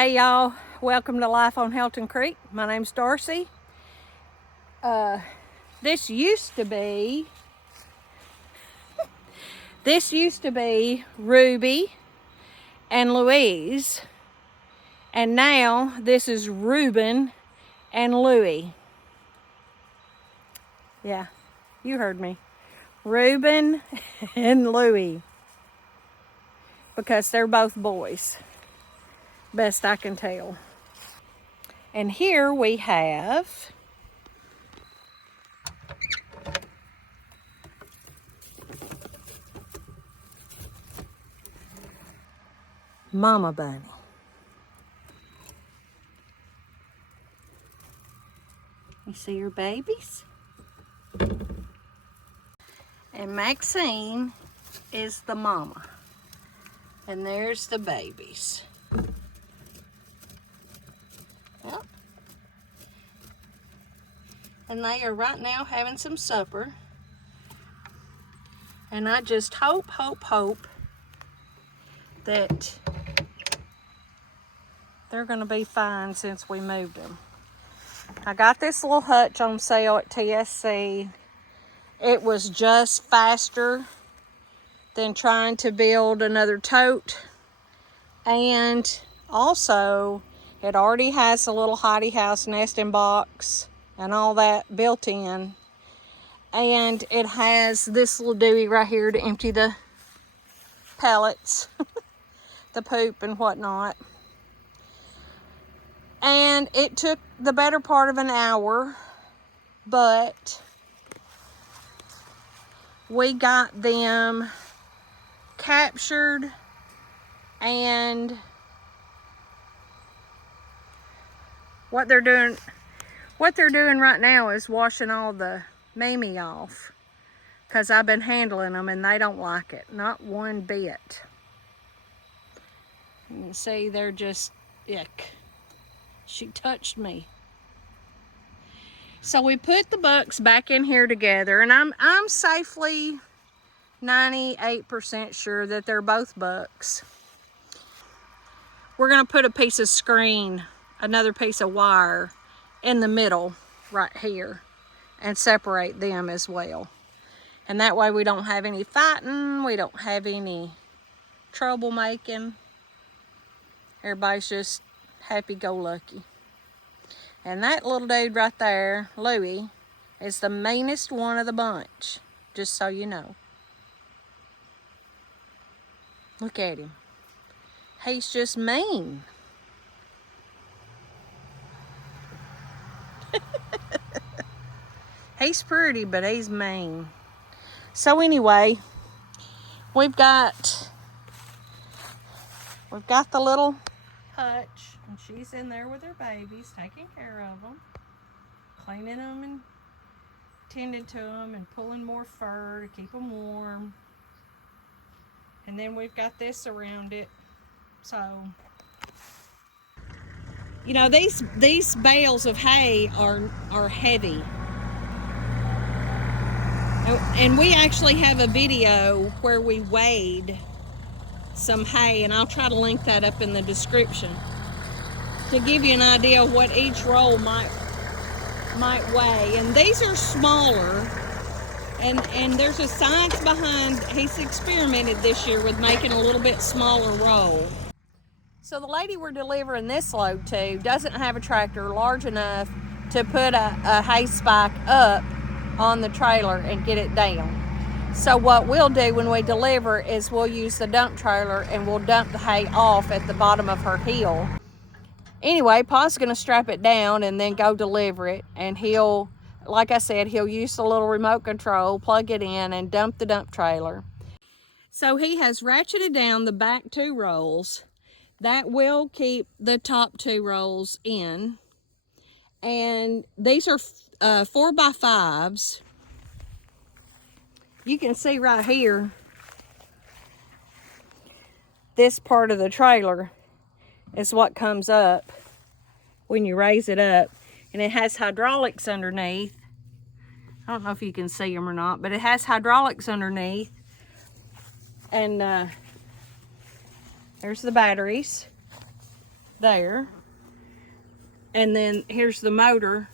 Hey y'all, welcome to Life on Helton Creek. My name's Darcy. This used to be Ruby and Louise, and now this is Reuben and Louie. Yeah, you heard me. Reuben and Louie, because they're both boys, best I can tell. And here we have Mama Bunny. You see your babies? And Maxine is the mama. And there's the babies. Yep. And they are right now having some supper. And I just hope that they're going to be fine since we moved them. I got this little hutch on sale at TSC. It was just faster than trying to build another tote. And also, it already has a little hidey house nesting box and all that built in. And it has this little dewey right here to empty the pellets, the poop and whatnot. And it took the better part of an hour, but we got them captured, and what they're doing right now is washing all the Mimi off, because I've been handling them and they don't like it, not one bit. You can see they're just ick. She touched me. So we put the bucks back in here together, and I'm safely 98% sure that they're both bucks. We're gonna put a piece of screen, another piece of wire in the middle right here, and separate them as well. And that way we don't have any fighting, we don't have any troublemaking. Everybody's just happy-go-lucky. And that little dude right there, Louie, is the meanest one of the bunch, just so you know. Look at him. He's just mean. He's pretty, but he's mean. So anyway, we've got the little hutch, and she's in there with her babies, taking care of them, cleaning them and tending to them and pulling more fur to keep them warm. And then we've got this around it. So, you know, these bales of hay are heavy. And we actually have a video where we weighed some hay, and I'll try to link that up in the description to give you an idea of what each roll might weigh. And these are smaller, and there's a science behind. He's experimented this year with making a little bit smaller roll. So the lady we're delivering this load to doesn't have a tractor large enough to put a hay spike up on the trailer and get it down. So what we'll do when we deliver is we'll use the dump trailer and we'll dump the hay off at the bottom of her hill. Anyway, Pa's gonna strap it down and then go deliver it, and he'll, like I said, he'll use the little remote control, plug it in, and dump the dump trailer. So he has ratcheted down the back 2 rolls. That will keep the top 2 rolls in. And these are 4x5s. You can see right here, this part of the trailer is what comes up when you raise it up. And it has hydraulics underneath. I don't know if you can see them or not, but it has hydraulics underneath. And there's the batteries. there. And then here's the motor.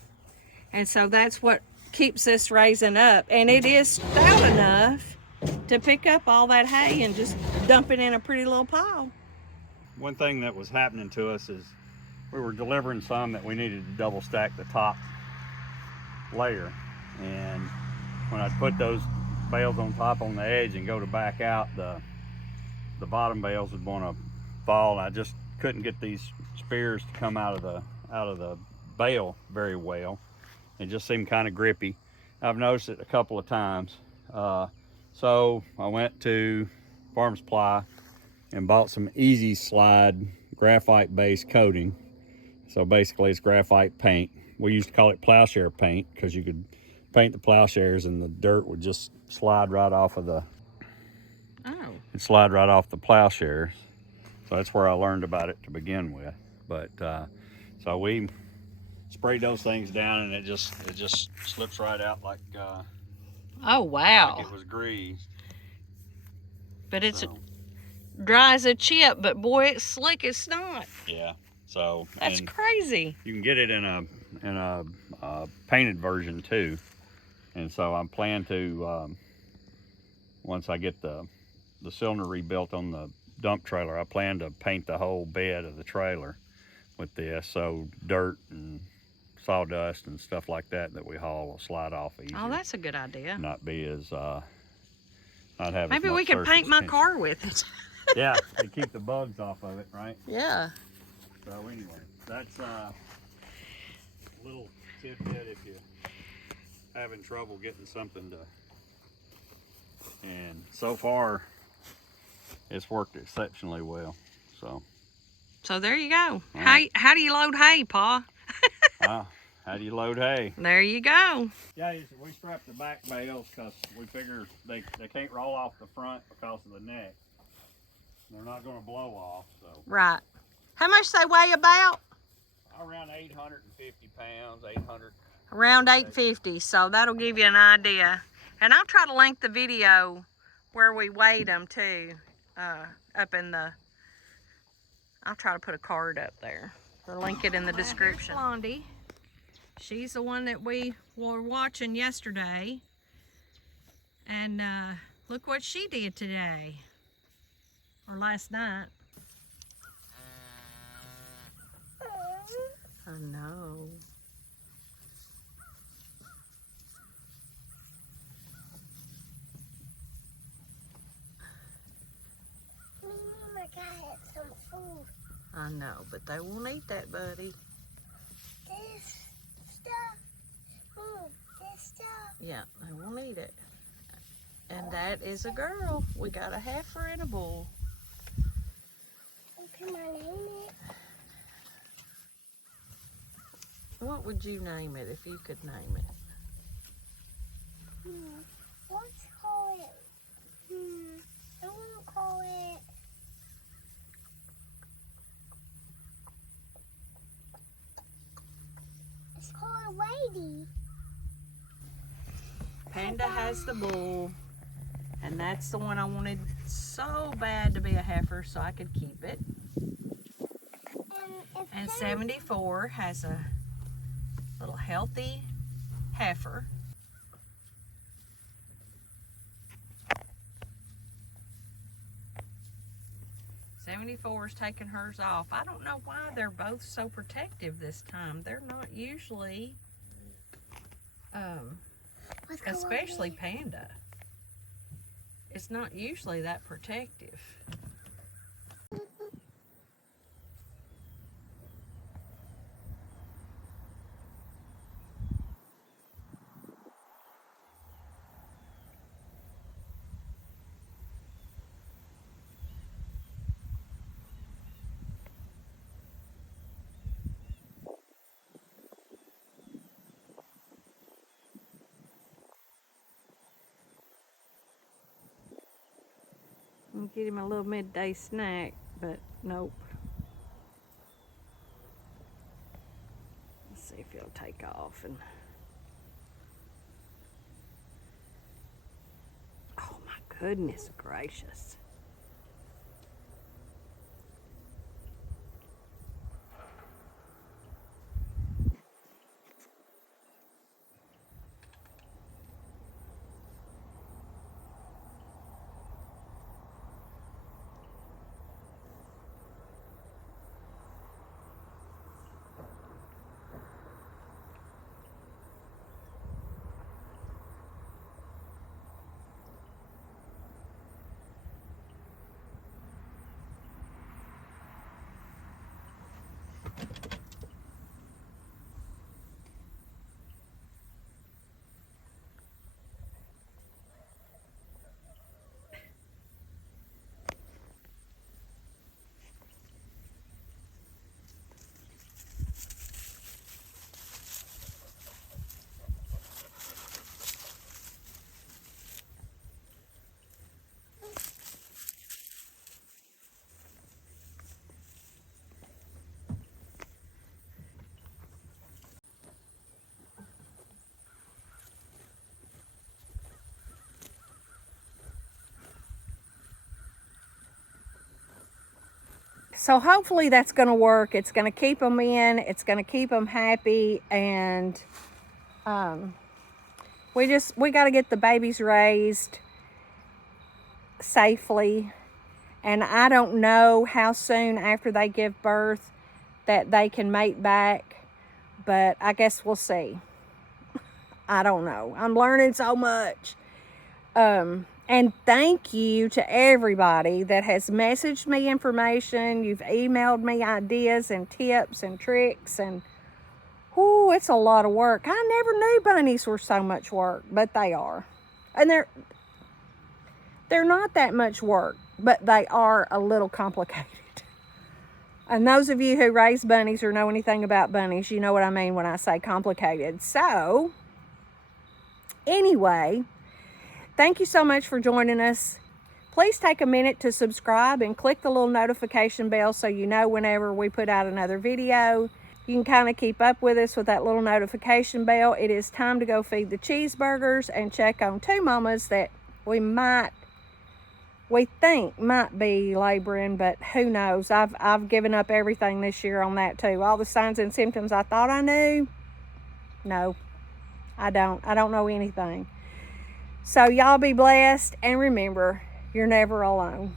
And so that's what keeps this raising up. And it is stout enough to pick up all that hay and just dump it in a pretty little pile. One thing that was happening to us is we were delivering some that we needed to double stack the top layer. And when I'd put those bales on top on the edge and go to back out, the bottom bales would want to fall. I just couldn't get these spears to come out of the bale very well. It just seemed kind of grippy. I've noticed it a couple of times. So I went to Farm Supply and bought some Easy Slide graphite based coating. So basically it's graphite paint. We used to call it plowshare paint because you could paint the plowshares and the dirt would just slide right off of the plowshares. So that's where I learned about it to begin with. But so we sprayed those things down and it just slips right out like oh wow, like it was greased. But it's dry as a chip, but boy, it's slick as snot. Yeah, so that's crazy. You can get it in a painted version too. And so I'm planning to once I get the cylinder rebuilt on the dump trailer, I plan to paint the whole bed of the trailer with this, so dirt and sawdust and stuff like that we haul will slide off easier. Oh, that's a good idea. Not be as not have maybe as much we could paint my car with it. Yeah, to keep the bugs off of it, right? Yeah. So anyway, that's a little tidbit if you're having trouble getting something to. And so far, it's worked exceptionally well. So there you go. Right. How do you load hay, Pa? How do you load hay? There you go. Yeah, we strap the back bales because we figure they can't roll off the front because of the neck. They're not going to blow off. So. Right. How much they weigh about? Around 850 pounds, 800. Around 850, so that'll give you an idea. And I'll try to link the video where we weighed them too, up in the, I'll try to put a card up there or link it in the description. Blondie, she's the one that we were watching yesterday, and look what she did today, or last night. I know. I know, but they won't eat that, buddy. This stuff. Yeah, they won't eat it. And that is a girl. We got a heifer and a bull. What can I name it? What would you name it if you could name it? Let's call it. I want to call it. Let's call it Lady. Panda has the bull, and that's the one I wanted so bad to be a heifer so I could keep it. And 74 has a little healthy heifer. 74's taking hers off. I don't know why they're both so protective this time. They're not usually, especially Panda. It's not usually that protective. I'll get him a little midday snack, but nope. Let's see if he'll take off. And oh my goodness gracious. So hopefully that's going to work. It's going to keep them in. It's going to keep them happy. And we got to get the babies raised safely. And I don't know how soon after they give birth that they can mate back. But I guess we'll see. I don't know. I'm learning so much. And thank you to everybody that has messaged me information. You've emailed me ideas and tips and tricks. And, whoo, it's a lot of work. I never knew bunnies were so much work, but they are. And they're not that much work, but they are a little complicated. And those of you who raise bunnies or know anything about bunnies, you know what I mean when I say complicated. So, anyway, thank you so much for joining us. Please take a minute to subscribe and click the little notification bell so you know whenever we put out another video. You can kind of keep up with us with that little notification bell. It is time to go feed the cheeseburgers and check on two mamas that we think might be laboring, but who knows. I've given up everything this year on that too. All the signs and symptoms I thought I knew, no, I don't know anything. So y'all be blessed, and remember, you're never alone.